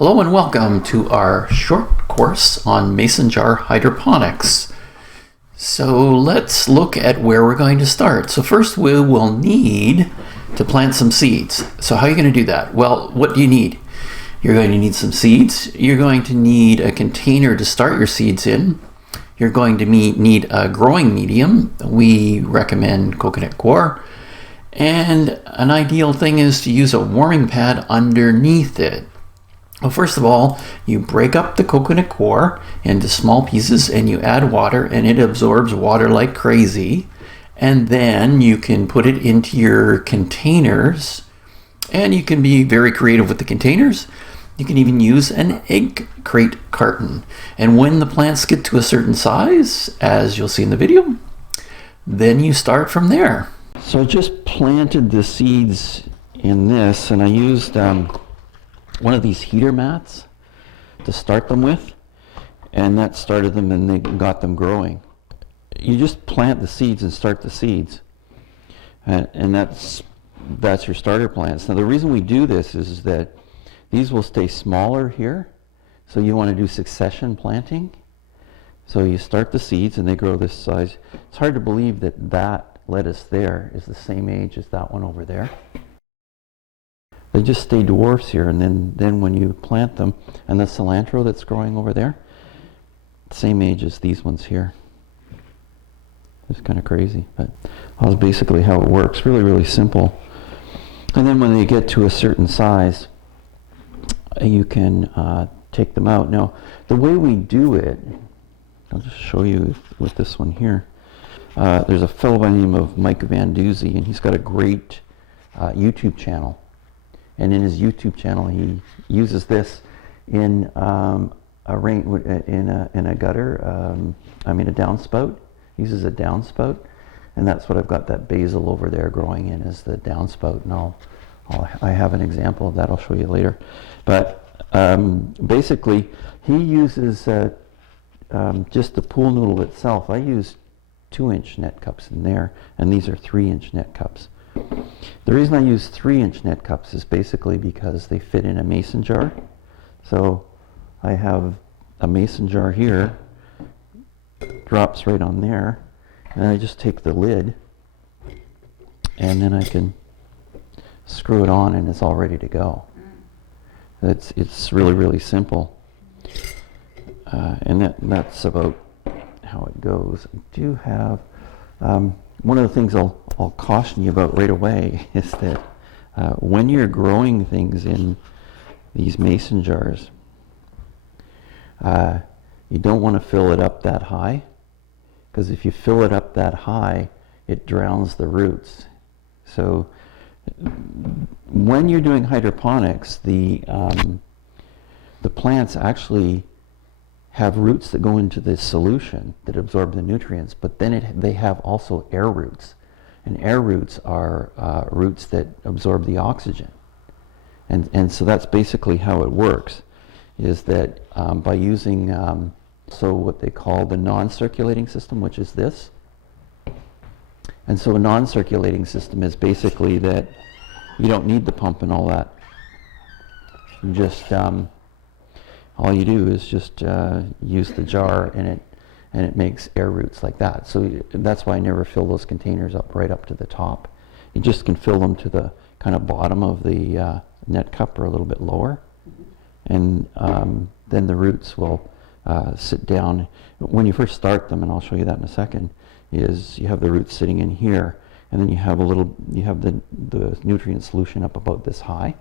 Hello and welcome to our short course on mason jar hydroponics. So let's look at where we're going to start. So first we will need to plant some seeds. So how are you going to do that? Well, what do you need? You're going to need some seeds. You're going to need a container to start your seeds in. You're going to need a growing medium. We recommend coconut coir. And an ideal thing is to use a warming pad underneath it. Well, first of all, you break up the coconut coir into small pieces and you add water, and it absorbs water like crazy. And then you can put it into your containers, and you can be very creative with the containers. You can even use an egg crate carton. And when the plants get to a certain size, as you'll see in the video, then you start from there. So I just planted the seeds in this, and I used one of these heater mats to start them with, and that started them and they got them growing. You just plant the seeds and start the seeds, and that's your starter plants. Now the reason we do this is that these will stay smaller here, so you want to do succession planting. So you start the seeds and they grow this size. It's hard to believe that lettuce there is the same age as that one over there. They just stay dwarfs here, and then when you plant them, and the cilantro that's growing over there, same age as these ones here. It's kind of crazy, but that's basically how it works. Really, really simple. And then when they get to a certain size, you can take them out. Now, the way we do it, I'll just show you with this one here. There's a fellow by the name of Mike Van Duzy, and he's got a great YouTube channel. And in his YouTube channel, he uses this in a gutter. A downspout. He uses a downspout, and that's what I've got that basil over there growing in, is the downspout. And I have an example of that. I'll show you later. But basically, he uses just the pool noodle itself. I use 2-inch net cups in there, and these are 3-inch net cups. The reason I use 3-inch net cups is basically because they fit in a mason jar. So I have a mason jar here, drops right on there, and I just take the lid and then I can screw it on and it's all ready to go. It's really, really simple. And that's about how it goes. I do have one of the things I'll caution you about right away is that when you're growing things in these mason jars, you don't want to fill it up that high, because if you fill it up that high, it drowns the roots. So when you're doing hydroponics, the plants actually have roots that go into the solution that absorb the nutrients, but then they have also air roots. And air roots are roots that absorb the oxygen. And so that's basically how it works, is that by using what they call the non-circulating system, which is this. And so a non-circulating system is basically that you don't need the pump and all that. You just all you do is just use the jar, and it makes air roots like that. So that's why I never fill those containers up right up to the top. You just can fill them to the kind of bottom of the net cup or a little bit lower, and then the roots will sit down. When you first start them, and I'll show you that in a second, is you have the roots sitting in here, and then you have the nutrient solution up about this high,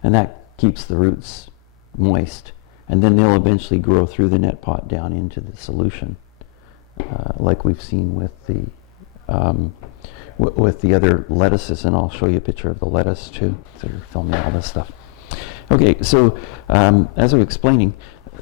and that keeps the roots moist, and then they'll eventually grow through the net pot down into the solution, like we've seen with the other lettuces. And I'll show you a picture of the lettuce too. So you're filming all this stuff. Okay, so as I was explaining,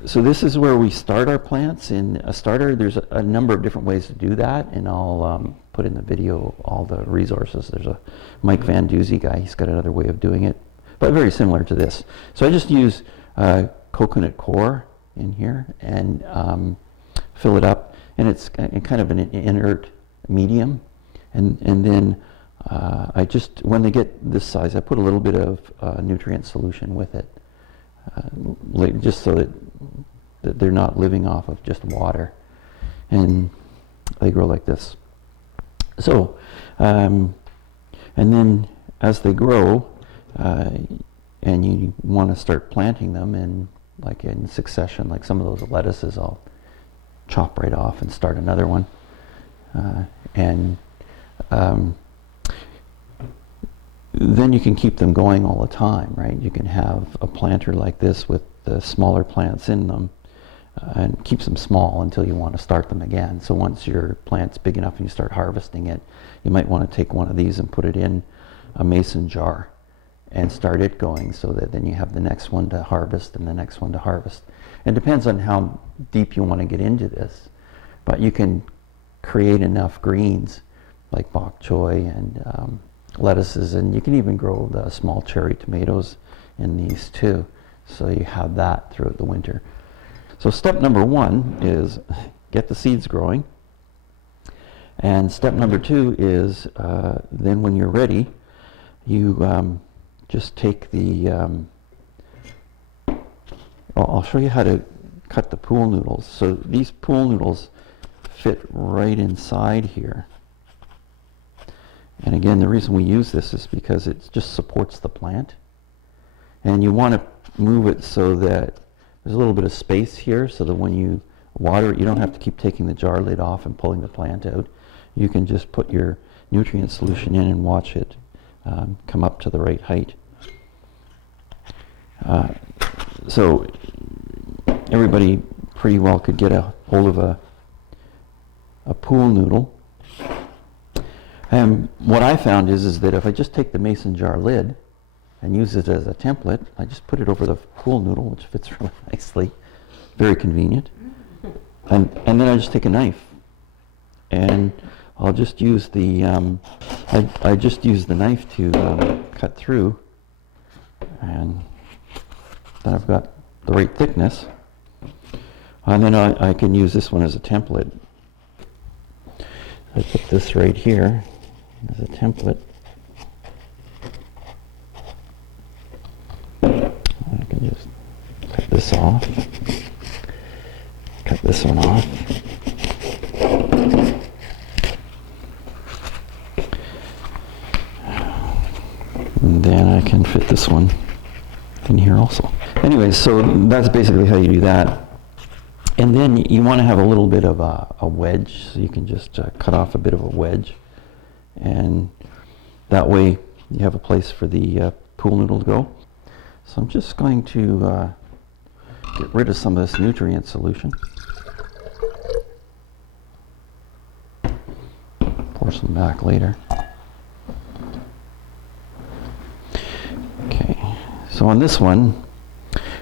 so this is where we start our plants. In a starter, there's a number of different ways to do that, and I'll put in the video all the resources. There's a Mike Van Duzy guy. He's got another way of doing it, but very similar to this. So I just use coconut coir in here and fill it up, and it's kind of an inert medium, and then I just, when they get this size, I put a little bit of nutrient solution with it, just so that they're not living off of just water. And they grow like this. So, and then as they grow, and you want to start planting them in succession, like some of those lettuces, I'll chop right off and start another one. Then you can keep them going all the time, right? You can have a planter like this with the smaller plants in them, and keeps them small until you want to start them again. So once your plant's big enough and you start harvesting it, you might want to take one of these and put it in a mason jar and start it going, so that then you have the next one to harvest and the next one to harvest. It depends on how deep you want to get into this, but you can create enough greens like bok choy and lettuces, and you can even grow the small cherry tomatoes in these too, so you have that throughout the winter. So step number 1 is get the seeds growing, and step number 2 is then when you're ready, you just take the I'll show you how to cut the pool noodles. So these pool noodles fit right inside here. And again, the reason we use this is because it just supports the plant. And you want to move it so that there's a little bit of space here, so that when you water it, you don't have to keep taking the jar lid off and pulling the plant out. You can just put your nutrient solution in and watch it come up to the right height. So everybody pretty well could get a hold of a pool noodle. And what I found is that if I just take the mason jar lid and use it as a template, I just put it over the pool noodle, which fits really nicely, very convenient. And then I just take a knife, and I'll just use the I just use the knife to cut through, and then I've got the right thickness, and then I can use this one as a template. I put this right here as a template. I can just cut this off, cut this one off. And then I can fit this one in here also. Anyway, so that's basically how you do that. And then you want to have a little bit of a wedge, so you can just cut off a bit of a wedge. And that way you have a place for the pool noodle to go. So I'm just going to get rid of some of this nutrient solution. Pour some back later. Okay, so on this one,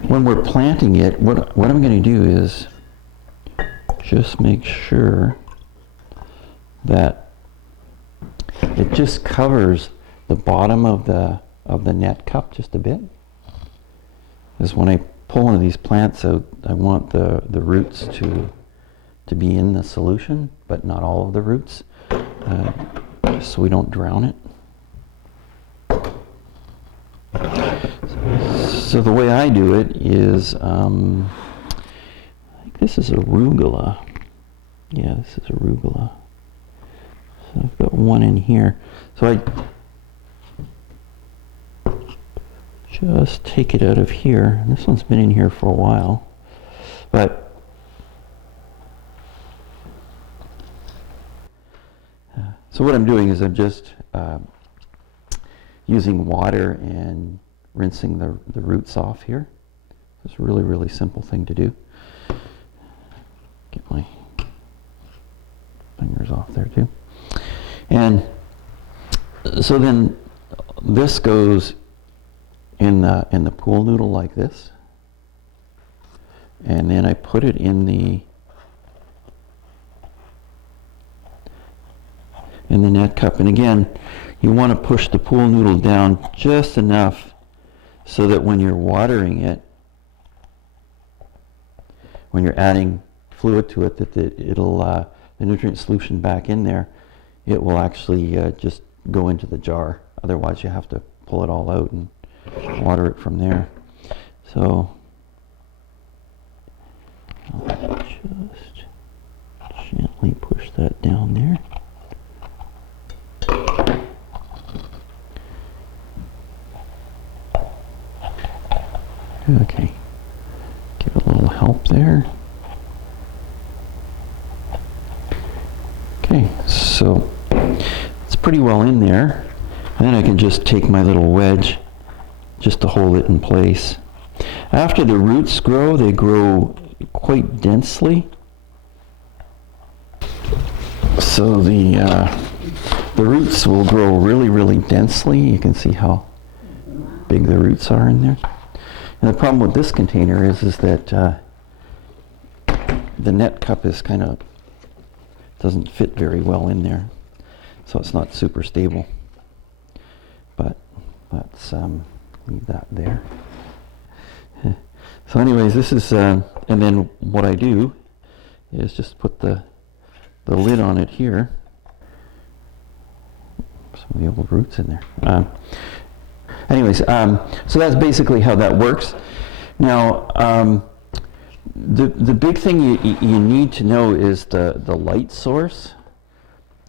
when we're planting it, what I'm going to do is just make sure that it just covers the bottom of the net cup just a bit. Because when I pull one of these plants out, I want the roots to be in the solution, but not all of the roots, just so we don't drown it. So the way I do it is, I think this is arugula. Yeah, this is arugula. So I've got one in here. So I just take it out of here. This one's been in here for a while. But so what I'm doing is I'm just using water and rinsing the roots off here. It's a really, really simple thing to do. Get my fingers off there too. And so then this goes in the pool noodle like this. And then I put it in the net cup. And again, you want to push the pool noodle down just enough so that when you're watering it, when you're adding fluid to it, that it'll the nutrient solution back in there, it will actually just go into the jar. Otherwise, you have to pull it all out and water it from there. So I'll just gently push that down there. Okay, give it a little help there. Okay, so it's pretty well in there. And then I can just take my little wedge just to hold it in place. After the roots grow, they grow quite densely. So the roots will grow really, really densely. You can see how big the roots are in there. And the problem with this container is that the net cup is kind of doesn't fit very well in there, so it's not super stable. But let's leave that there. So anyways, this is, and then what I do is just put the lid on it here. Some of the old roots in there. Anyways, so that's basically how that works. Now, the big thing you need to know is the light source.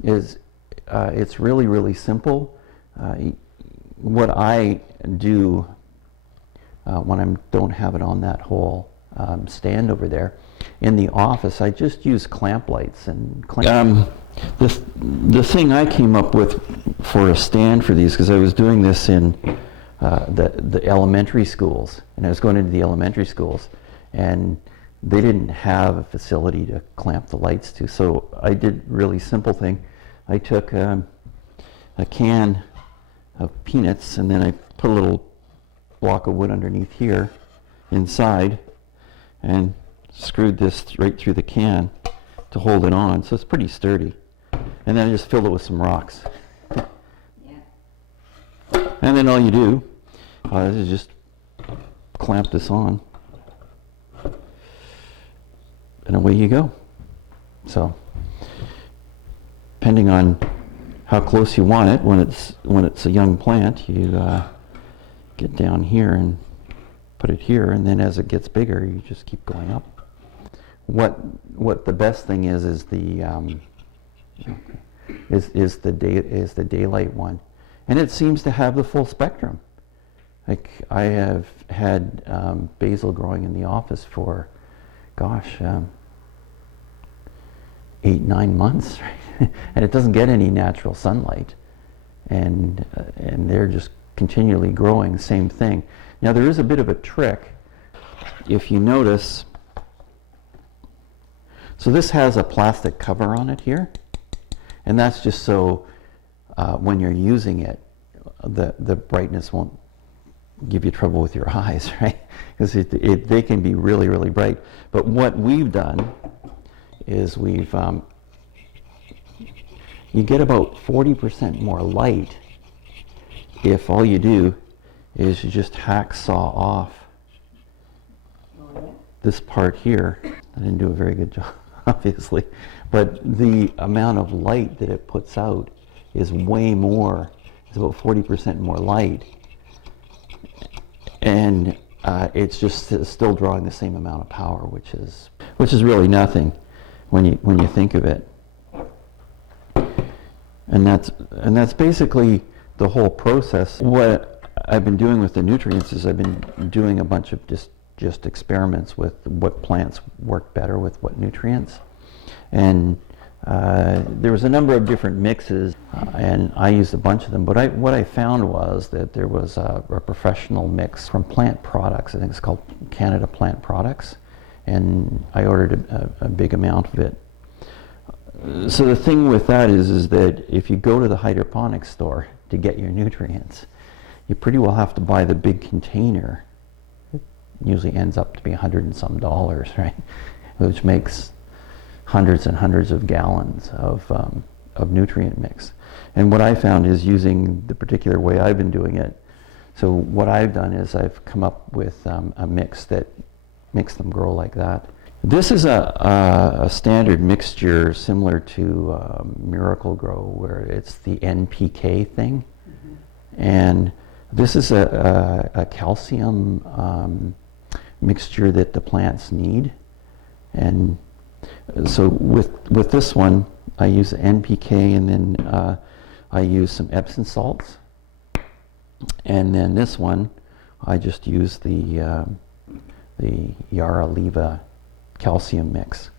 It's really, really simple. What I do when I don't have it on that whole stand over there in the office, I just use clamp lights and the thing I came up with for a stand for these, because I was doing this in the elementary schools, and I was going into the elementary schools, and they didn't have a facility to clamp the lights to. So I did a really simple thing. I took a can of peanuts, and then I put a little block of wood underneath here, inside, and screwed this right through the can to hold it on. So it's pretty sturdy. And then I just filled it with some rocks. Yeah. And then all you do is just clamp this on, and away you go. So depending on how close you want it, when it's a young plant, you get down here and put it here, and then as it gets bigger, you just keep going up. What the best thing is the daylight one, and it seems to have the full spectrum. Like, I have had basil growing in the office for, gosh, 8-9 months, right? And it doesn't get any natural sunlight, and they're just continually growing. Same thing. Now there is a bit of a trick, if you notice. So this has a plastic cover on it here, and that's just so when you're using it, the brightness won't give you trouble with your eyes, right? Because they can be really, really bright. But what we've done is you get about 40% more light if all you do is you just hacksaw off this part here. I didn't do a very good job, obviously, but the amount of light that it puts out is way more. It's about 40% more light, and it's just still drawing the same amount of power, which is really nothing when you think of it. And that's basically the whole process. What I've been doing with the nutrients is I've been doing a bunch of just experiments with what plants work better with what nutrients. And there was a number of different mixes, and I used a bunch of them. But what I found was that there was a professional mix from Plant Products. I think it's called Canada Plant Products. And I ordered a big amount of it. So the thing with that is that if you go to the hydroponics store to get your nutrients, you pretty well have to buy the big container. It usually ends up to be $100 and some, right? Which makes hundreds and hundreds of gallons of nutrient mix. And what I found is, using the particular way I've been doing it, so what I've done is I've come up with a mix that makes them grow like that. This is a standard mixture similar to Miracle Grow, where it's the NPK thing. Mm-hmm. And this is a calcium mixture that the plants need. And so with this one, I use NPK, and then I use some Epsom salts. And then this one, I just use the Yara Leva calcium mix.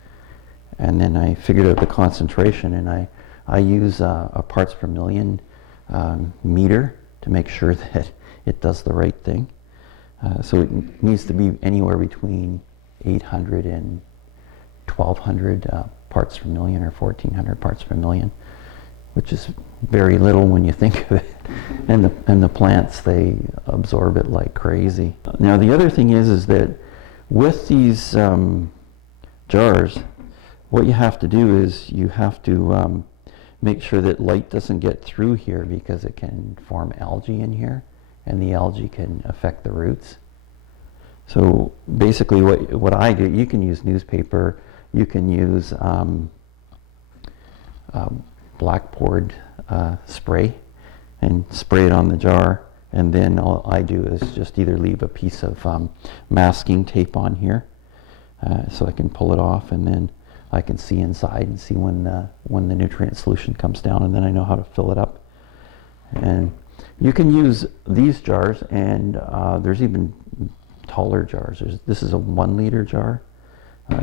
And then I figured out the concentration, and I use a parts per million meter to make sure that it does the right thing. So it needs to be anywhere between 800 and 1200 parts per million, or 1400 parts per million, which is very little when you think of it. And the plants, they absorb it like crazy. Now the other thing is that with these jars, what you have to do is you have to make sure that light doesn't get through here, because it can form algae in here, and the algae can affect the roots. So basically what I do, you can use newspaper, you can use blackboard spray and spray it on the jar, and then all I do is just either leave a piece of masking tape on here so I can pull it off, and then I can see inside and see when the nutrient solution comes down, and then I know how to fill it up. And you can use these jars, and there's even taller jars. This is a 1 liter jar.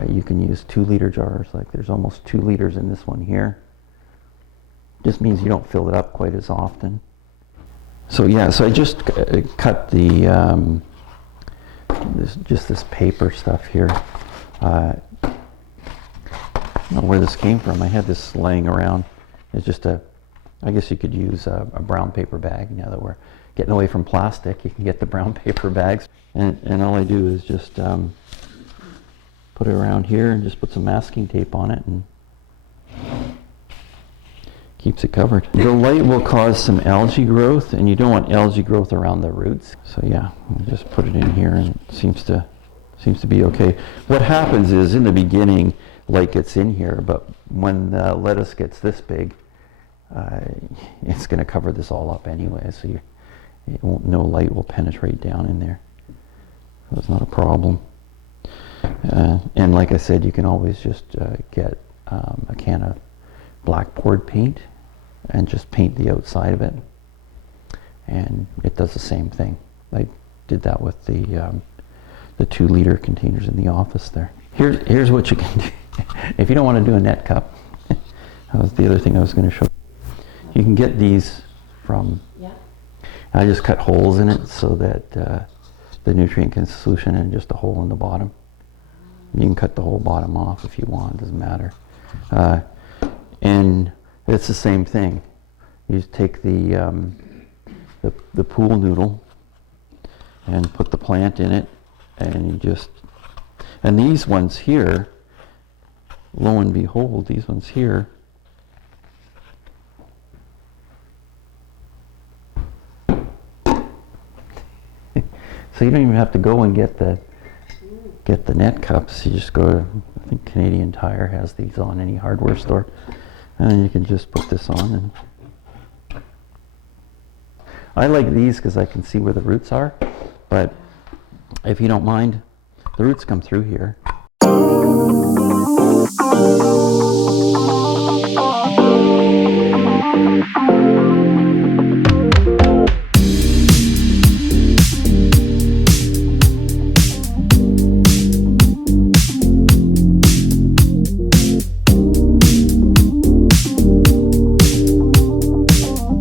You can use 2 liter jars. Like there's almost 2 liters in this one here. Just means you don't fill it up quite as often. So yeah, so I just cut the this paper stuff here. I don't know where this came from. I had this laying around. It's just I guess you could use a brown paper bag. Now that we're getting away from plastic, you can get the brown paper bags. And all I do is just put it around here and just put some masking tape on it, and keeps it covered. The light will cause some algae growth, and you don't want algae growth around the roots. So yeah, just put it in here, and it seems to be okay. What happens is, in the beginning, light gets in here, but when the lettuce gets this big, it's going to cover this all up anyway, so no light will penetrate down in there. That's not a problem. And like I said, you can always just get a can of blackboard paint and just paint the outside of it, and it does the same thing. I did that with the 2 liter containers in the office there. Here's what you can do. If you don't want to do a net cup, that was the other thing I was going to show you. You can get these from, I just cut holes in it so that the nutrient solution, and just a hole in the bottom. You can cut the whole bottom off if you want, doesn't matter. And it's the same thing. You just take the pool noodle and put the plant in it, and and these ones here, lo and behold, these ones here, so you don't even have to go and get the net cups. You just go to, I think Canadian Tire has these on any hardware store, and then you can just put this on. And I like these because I can see where the roots are, but if you don't mind, the roots come through here.